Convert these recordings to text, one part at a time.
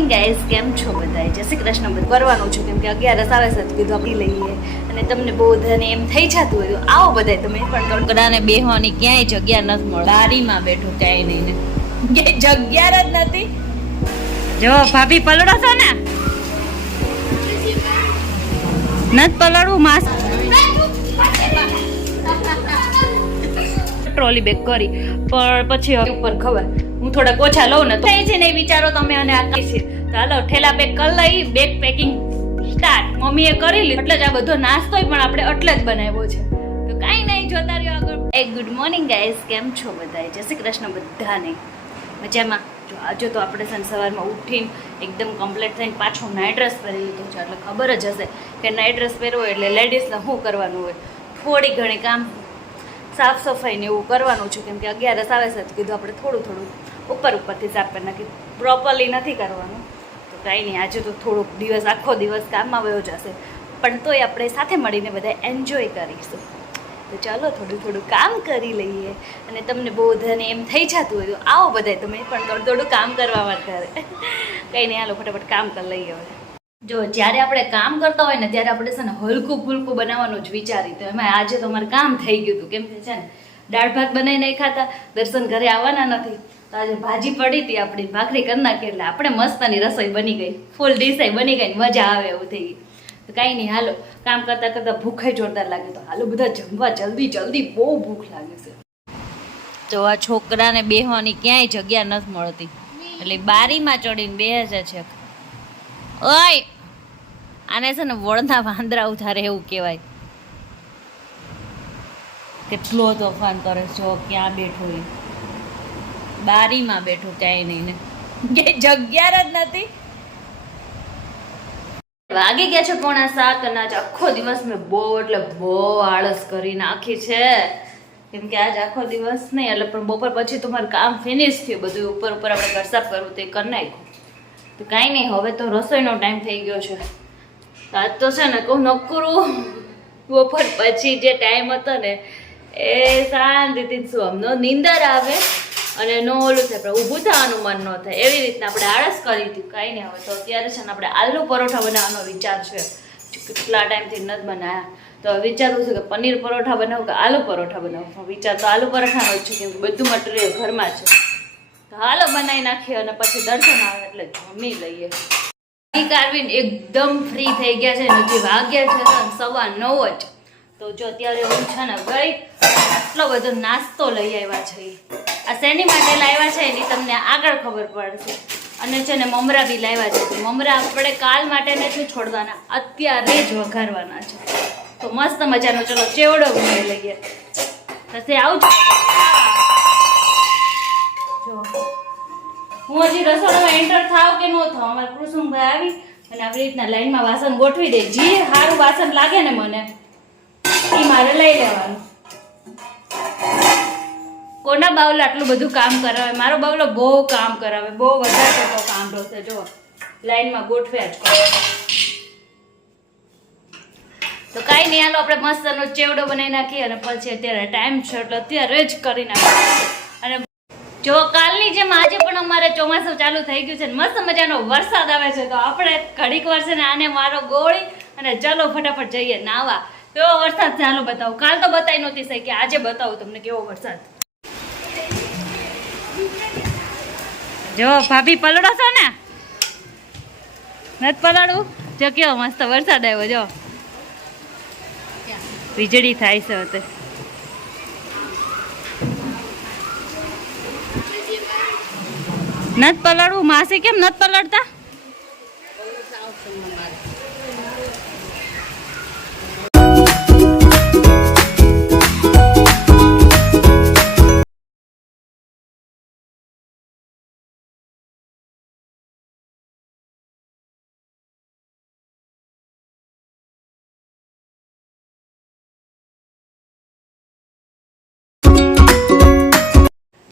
Guys કેમ છો બધાય? જય શ્રી કૃષ્ણ. કરવાનું છું કેમ કે 11 આવે છે તો કીધું આપી લઈએ. અને તમને બહુ બધાને એમ થઈ જતું હોય તો આવો બધાય તમે પણ કડકડાને બેહવાની ક્યાંય જગ્યા નથી મળે. બારીમાં બેઠું ક્યાંય નહીં ને કે જગ્યા જ નથી. જો ભાભી પલળો છો ને? નત પલળવું માસ ટ્રોલી બેગ કરી પણ પછી ઉપર ખબર હું થોડાક ઓછા લઉં ને તો છે ને વિચારો તમે અને આ કઈ છે તો હાલો ઠેલા પેક કરી લઈ. બેગ પેકિંગ સ્ટાર્ટ મમ્મીએ કરી લીધું એટલે જ આ બધો નાસ્તો પણ આપણે એટલે જ બનાવ્યો છે તો કાંઈ નહીં જોતા રહ્યો આગળ. ગુડ મોર્નિંગ ગાઈસ, કેમ છો બધાય? જય શ્રી કૃષ્ણ બધાને. મજામાં? જો આજે તો આપણે સવારમાં ઉઠીને એકદમ કમ્પ્લીટ થઈને પાછું નાઇટ ડ્રેસ પહેરી લીધું છે એટલે ખબર જ હશે કે નાઇટ ડ્રેસ પહેરવો એટલે લેડીઝને શું કરવાનું હોય. થોડી ઘણી કામ સાફ સફાઈ ને એવું કરવાનું છે કેમ કે 11 આવે છે તો કીધું આપણે થોડું ઉપરથી સાફ કરી નાખી. પ્રોપરલી નથી કરવાનું તો કાંઈ નહીં, આજે તો થોડોક દિવસ આખો દિવસ કામમાં વયો જશે પણ તોય આપણે સાથે મળીને બધા એન્જોય કરીશું. તો ચાલો થોડું કામ કરી લઈએ. અને તમને બહુ બધાને એમ થઈ જતું હોય તો આવો બધાય તમે પણ થોડું કામ કરવા માટે કરે. કંઈ નહીં, હાલો ફટાફટ કામ કરી લઈએ. હવે જો જ્યારે આપણે કામ કરતા હોય ને ત્યારે આપણે છે ને હલકું ફૂલકું બનાવવાનું જ વિચારી તો એમાં આજે તો અમારે કામ થઈ ગયું હતું કેમ કે છે ને દાળ ભાત બનાવી નહીં ખાતા, દર્શન ઘરે આવવાના નથી તો આજે ભાજી પડી હતી આપણી, ભાખરી કરી નાખી એટલે આપણે મસ્તની રસોઈ બની ગઈ, ફૂલ ડીશાઈ બની ગઈ, મજા આવે એવું થઈ ગઈ. તો કાંઈ નહીં, હાલો કામ કરતાં કરતાં ભૂખાઈ જોરદાર લાગે તો હાલો બધા જમવા જલ્દી બહુ ભૂખ લાગે છે. તો આ છોકરાને બેહવાની ક્યાંય જગ્યા નથી મળતી એટલે બારીમાં ચડીને બેસે છે. ઓય આને છે ને વળના વાંદરા ઉધારે એવું કહેવાય. કેટલો તોફાન કરે જો ક્યાં બેઠો એ બારીમાં બેઠું ક્યાંય નહીં ને કે જગ્યા જ નથી. વાગી ગયા છે 6:45 અને આજ આખો દિવસ મેં બહુ એટલે બહુ આળસ કરી નાખી છે કેમ કે આજ આખો દિવસ નહીં એટલે પણ બપોર પછી તો મારું કામ ફિનિશ થયું બધું. ઉપર આપણે ઘરસાફ કરવું તે કરી નાખ્યું તો કાંઈ નહીં, હવે તો રસોઈનો ટાઈમ થઈ ગયો છે. આજ તો છે ને કહું નકરું બપોર પછી જે ટાઈમ હતો ને એ શાંતિથી શું આમ નીંદર આવે અને નો ઓલું થાય પણ ઊભું થવાનું મન ન થાય એવી રીતના આપણે આળસ કરી હતી. કાંઈ નહીં, હવે તો અત્યારે છે ને આપણે આલુ પરોઠા બનાવવાનો વિચાર છે. કેટલા ટાઈમથી નથી બનાવ્યા તો વિચારવું છે કે પનીર પરોઠા બનાવું કે આલુ પરોઠા બનાવું. વિચાર તો આલુ પરોઠાનો જ છે કેમ કે બધું મટીરિયલ ઘરમાં છે તો હાલો બનાવી નાખીએ અને પછી દર્શન આવે એટલે જમી લઈએ. કારવીન એકદમ ફ્રી થઈ ગયા છે, હજી વાગ્યા છે 9:15 જ તો જો અત્યારે હું છે ને ગઈ આટલો બધો નાસ્તો લઈ આવ્યા છે. આ શેની માટે લાવ્યા છે એની તમને આગળ ખબર પડશે. અને છે ને મમરા બી લાવ્યા છે. મમરા આપણે કાલ માટે નથી છોડવાના, અત્યારે જ વઘારવાના છે તો મસ્ત મજાનો ચલો ચેવડો બનાવી લઈએ. પછી આવજો. જો હું હજી રસોડામાં એન્ટર થાવ કે ન થાવ અમારા કૃષ્ણભાઈ આવી અને આવી રીતના લાઈનમાં વાસણ ગોઠવી દે. જે સારું વાસણ લાગે ને મને એ મારે લઈ લેવાનું. કોના બાવલો આટલું બધું કામ કરાવે? મારો બાવલો બહુ કામ કરાવે, બહુ વધારે તો કામ રોશે. જો લાઈનમાં ગોઠવ્યા જ તો કાંઈ નહીં, હાલો આપણે મસ્તનો ચેવડો બનાવી નાખીએ અને પછી અત્યારે ટાઈમ છે એટલે અત્યારે જ કરી નાખીએ. અને જો કાલની જેમ આજે પણ અમારે ચોમાસું ચાલુ થઈ ગયું છે ને મસ્ત મજાનો વરસાદ આવે છે તો આપણે ઘડીક વાર છે ને આને મારો ગોળી અને ચલો ફટાફટ જઈએ નાવા. કેવો વરસાદ ચાલો બતાવું. કાલ તો બતાવી નહોતી સહી કે આજે બતાવું તમને કેવો વરસાદ. જો ભાભી પલળો છો ને? નથી પલળવું? જો કેવો મસ્ત વરસાદ આવ્યો. જો વીજળી થાય છે અત્યારે. નત પલળવું માસી? કેમ નત પલળતા?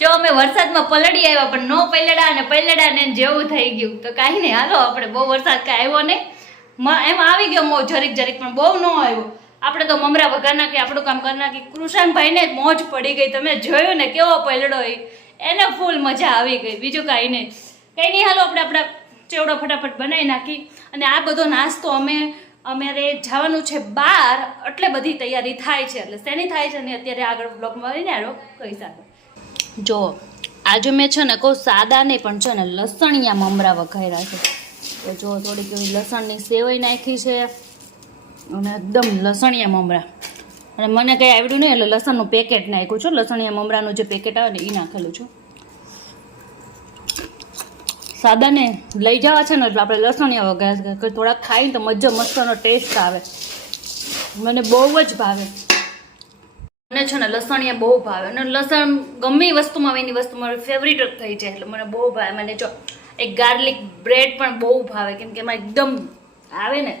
જો અમે વરસાદમાં પલળી આવ્યા પણ નો પલળ્યા ને જેવું થઈ ગયું તો કાંઈ નહીં, હાલો આપણે બહુ વરસાદ કાંઈ આવ્યો નહીં. એમાં આવી ગયો મોજ જરીક પણ બહુ ન આવ્યો. આપણે તો મમરા વઘાર નાખી આપણું કામ કરી નાખી. કૃષ્ણભાઈને મોજ પડી ગઈ. તમે જોયું ને કેવો પલળો એને ફૂલ મજા આવી ગઈ. બીજું કાંઈ નહીં. હાલો આપણે આપણા ચેવડો ફટાફટ બનાવી નાખી. અને આ બધો નાસ્તો અમારે જવાનું છે બહાર, એટલે બધી તૈયારી થાય છે. એટલે શેની થાય છે ને અત્યારે આગળ બ્લોગમાં આવીને આરો કહી શકો. જો આજે મેં છે ને કહું સાદા નહીં પણ છે ને લસણિયા મમરા વઘાર્યા છે. તો જો થોડીક એવી લસણની સેવઈ નાખી છે અને એકદમ લસણિયા મમરા. અને મને કંઈ આવડ્યું નહીં એટલે લસણનું પેકેટ નાખ્યું છું. લસણિયા મમરાનું જે પેકેટ આવે ને એ નાખેલું છું. સાદાને લઈ જવા છે ને એટલે આપણે લસણિયા વઘાર થોડાક ખાઈને તો મસ્તનો ટેસ્ટ આવે. મને બહુ જ ભાવે. મને છે ને લસણિયા બહુ ભાવે. અને લસણ ગમે વસ્તુમાં એની વસ્તુ મારી ફેવરિટ જ થઈ જાય એટલે મને બહુ ભાવે. મને જો એક ગાર્લિક બ્રેડ પણ બહુ ભાવે કેમ કે એમાં એકદમ આવે ને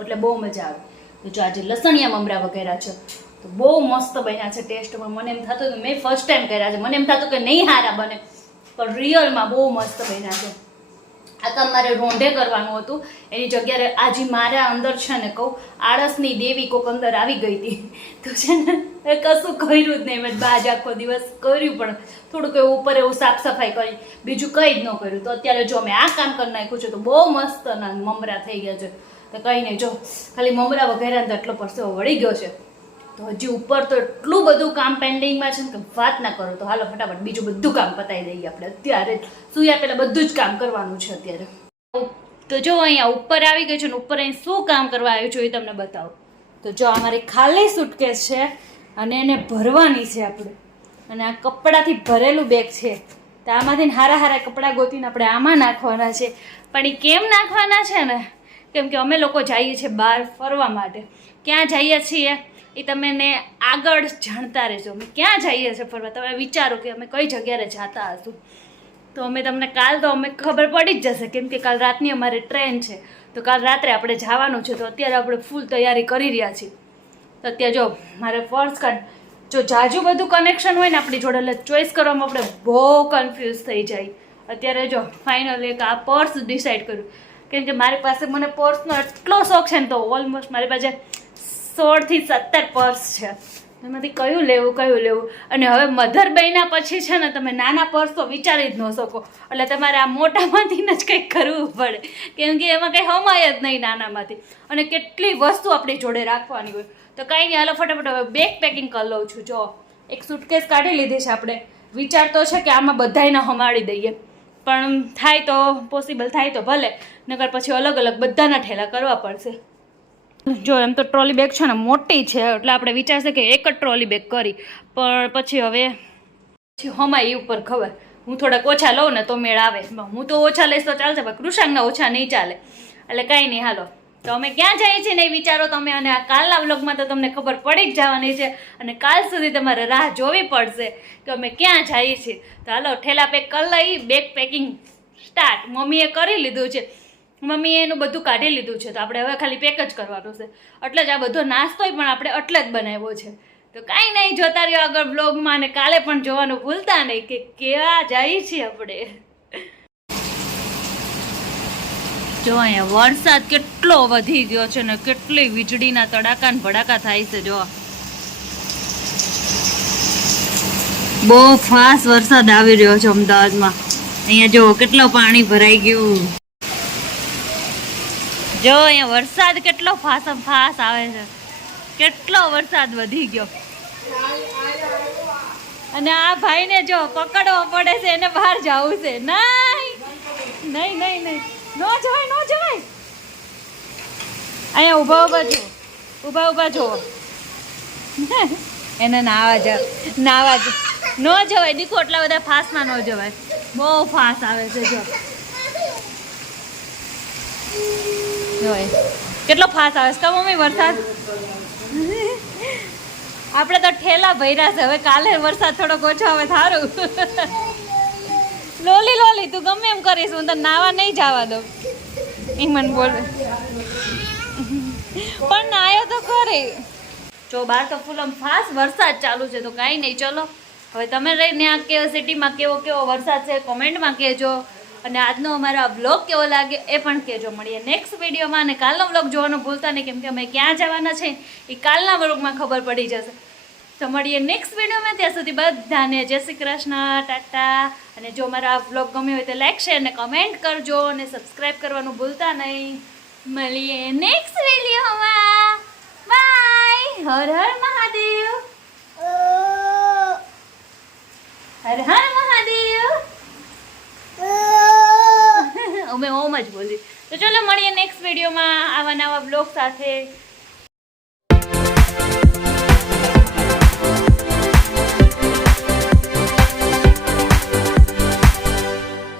એટલે બહુ મજા આવે. તો જો આજે લસણિયા મમરા વગેરે છે તો બહુ મસ્ત બન્યા છે ટેસ્ટમાં. મને એમ થતું હતું મેં ફર્સ્ટ ટાઈમ કર્યા છે, મને એમ થતું કે નહીં હારા બને પણ રિયલમાં બહુ મસ્ત બન્યા છે. આ તો મારે રોંઢે કરવાનું હતું એની જગ્યાએ આજે મારા અંદર છે ને કહું આળસની દેવી કોક અંદર આવી ગઈ હતી તો છે ને કશું કર્યું જ નહીં. મેં બાજ આખો દિવસ કર્યું પણ થોડુંક એવું ઉપર એવું સાફ સફાઈ કરી, બીજું કંઈ જ ન કર્યું. તો અત્યારે જો મેં આ કામ કરી નાખ્યું છે તો બહુ મસ્ત મમરા થઈ ગયા છે. તો કંઈ નહીં, જો ખાલી મમરા વગેરે તો એટલો પરસેવો વળી ગયો છે. તો હજી ઉપર તો એટલું બધું કામ પેન્ડિંગમાં છે ને કે વાત ના કરો. તો હાલો ફટાફટ બીજું બધું કામ પતાવી દઈએ આપણે. અત્યારે સૂયા પહેલાં બધું જ કામ કરવાનું છે અત્યારે. તો જો અહીંયા ઉપર આવી ગઈ છે ને ઉપર અહીં શું કામ કરવા આવ્યું છે એ તમને બતાવું. તો જો અમારી ખાલી સુટકેસ છે અને એને ભરવાની છે આપણે. અને આ કપડાથી ભરેલું બેગ છે તો આમાંથી હારા હારા કપડાં ગોતીને આપણે આમાં નાખવાના છે. પણ એ કેમ નાખવાના છે ને કેમ કે અમે લોકો જઈએ છીએ બહાર ફરવા માટે. ક્યાં જઈએ છીએ એ તમને આગળ જાણતા રહેજો. અમે ક્યાં જઈએ છીએ ફરવા તમે વિચારો કે અમે કઈ જગ્યાએ જતા હશું. તો અમે તમને કાલ તો અમે ખબર પડી જ જશે કેમ કે કાલ રાતની અમારે ટ્રેન છે. તો કાલ રાત્રે આપણે જવાનું છે. તો અત્યારે આપણે ફૂલ તૈયારી કરી રહ્યા છીએ. તો અત્યારે જો મારે પર્સ કાર્ડ જો જાજુ બધું કનેક્શન હોય ને આપણી જોડે એટલે ચોઈસ કરવામાં આપણે બહુ કન્ફ્યુઝ થઈ જાય. અત્યારે જો ફાઇનલ એક આ પર્સ ડિસાઈડ કર્યું કેમ કે મારી પાસે મને પર્સનો એટલો શોખ છે ને તો ઓલમોસ્ટ મારી પાસે 16 થી 17 પર્સ છે. એમાંથી કયું લેવું. અને હવે મધર બન્યા પછી છે ને તમે નાના પર્સ તો વિચારી જ ન શકો એટલે તમારે આ મોટામાંથી જ કંઈક કરવું પડે કેમ કે એમાં કંઈ હમાય જ નહીં નાનામાંથી. અને કેટલી વસ્તુ આપણી જોડે રાખવાની હોય. તો કાંઈ નહીં હાલો ફટાફટ હવે બેગ પેકિંગ કરી લઉં છું. જો એક સુટકેસ કાઢી લીધી છે આપણે. વિચાર તો છે કે આમાં બધાયને હમાડી દઈએ પણ થાય તો પોસિબલ થાય તો ભલે, નકર પછી અલગ અલગ બધાના ઠેલા કરવા પડશે. જો એમ તો ટ્રોલી બેગ છે ને મોટી છે એટલે આપણે વિચારશે કે એક જ ટ્રોલી બેગ કરી પણ પછી હવે હમાય એ ઉપર ખબર. હું થોડાક ઓછા લઉં ને તો મેળ આવે. હું તો ઓછા લઈશ તો ચાલશે પણ કૃષાંગના ઓછા નહીં ચાલે. એટલે કાંઈ નહીં હાલો. તો અમે ક્યાં જઈએ છીએ ને એ વિચારો તમે. અને આ કાલના વ્લોગમાં તો તમને ખબર પડી જ જવાની છે અને કાલ સુધી તમારે રાહ જોવી પડશે કે અમે ક્યાં જઈએ છીએ. તો હાલો ઠેલા પેક કરી લઈ. Bag packing start. મમ્મીએ કરી લીધું છે. મમ્મીએ એનું બધું કાઢી લીધું છે તો આપણે હવે ખાલી પેક જ કરવાનું છે. એટલે જ આ બધો નાસ્તો પણ આપણે એટલે જ બનાવ્યો છે. તો કાંઈ નહીં જોતા રહ્યો આગળ બ્લોગમાં અને કાલે પણ જોવાનું ભૂલતા નહીં કે ક્યાં જઈએ છીએ આપણે. જો અહીંયા વરસાદ કેટલો વધી ગયો છે ને કેટલી વીજળીના તડાકા ને ભડાકા થાય છે. જો બહુ ફાસ્ટ વરસાદ આવી રહ્યો છે અમદાવાદમાં. અહીંયા જો કેટલો પાણી ભરાઈ ગયું. જો અહીંયા વરસાદ કેટલો ફાસ આવે છે. કેટલો વરસાદ વધી ગયો. અને આ ભાઈને જો પકડવો પડે છે એને બહાર જવું છે. નહીં નો જવાય. અહીંયા ઊભા જો એને નાવા નો જવાય દીકો. એટલા બધા ફાસ્ટમાં ન જવાય. બહુ ફાસ્ટ આવે છે. જો કેટલો ફાસ્ટ આવે છે મમ્મી વરસાદ. આપણે તો ઠેલા ભર્યા છે. હવે કાલે વરસાદ થોડોક ઓછો આવે સારું. લોલી તું ગમે એમ કરીશ હું તને નાવા નહીં જવા દઉં એ મને બોલે પણ નાયો તો ખરી. જો બહાર તો ફૂલ આમ ફાસ્ટ વરસાદ ચાલુ છે. તો કાંઈ નહીં ચલો હવે તમે રહીને આ કેવો સિટીમાં કેવો વરસાદ છે કોમેન્ટમાં કહેજો. અને આજનો અમારો વ્લોગ કેવો લાગે એ પણ કહેજો. મળીએ નેક્સ્ટ વિડીયોમાં. અને કાલનો વ્લોગ જોવાનું ભૂલતા નહીં કેમ કે અમે ક્યાં જવાના છે એ કાલના વ્લોગમાં ખબર પડી જશે. તો તો મળીએ નેક્સ્ટ વિડીયોમાં. ત્યાં સુધી બધાને જય શ્રી કૃષ્ણ, ટાટા. અને જો મારા વ્લોગ ગમ્યો હોય તો લાઈક શેર અને કમેન્ટ કરજો અને સબસ્ક્રાઈબ કરવાનું ભૂલતા નહીં. મળીએ નેક્સ્ટ વિડીયોમાં. બાય. હર હર મહાદેવ. હર હર મહાદેવ. અમે ઓમ જ બોલી. તો ચલો મળીએ નેક્સ્ટ વિડીયોમાં આવા નવા બ્લોગ સાથે.